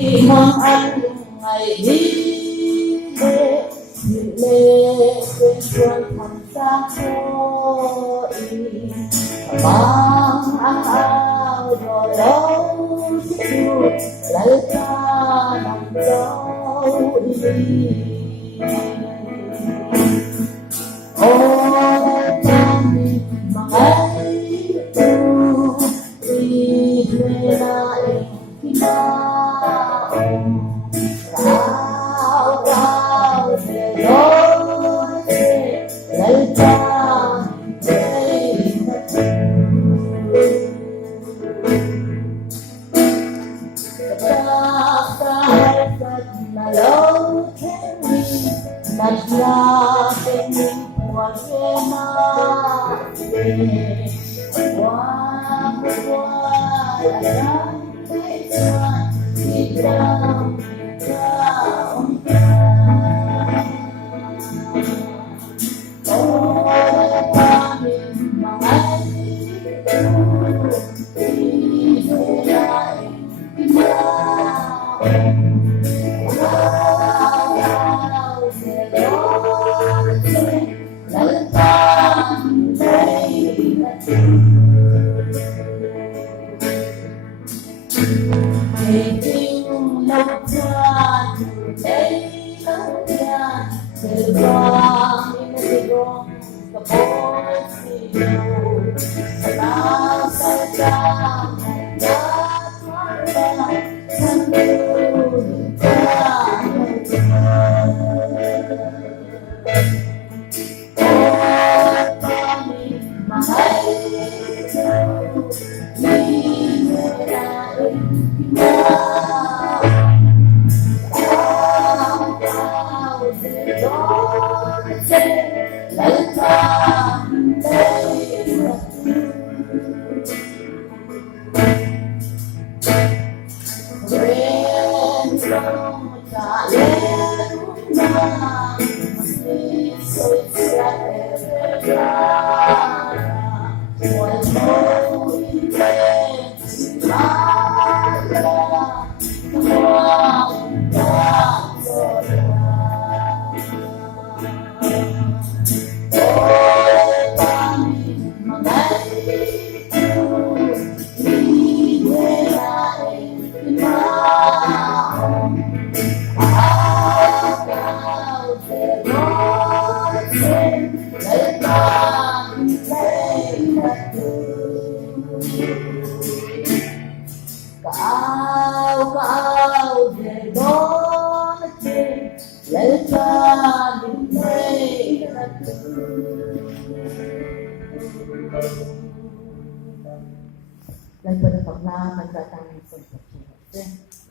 Mang anh ngày đi lệ nhìn lệ quên chuồn thầm xa xôi mang ang áo rồi đâu chịu lấy ta nằm đâu đi ôi tan mà ấy tu đi về lại cao về lối lấy ta đây mà lâu thế mình đặt ra bên mình của em về qua là thấy xuân đi đâu không ôi ta mình mà anh đi về lại Hãy subscribe cho kênh Ghiền Mì Gõ để không bỏ cao về đó trên lấy cha mình đây Lain pada paglaman datang sa pagkakas.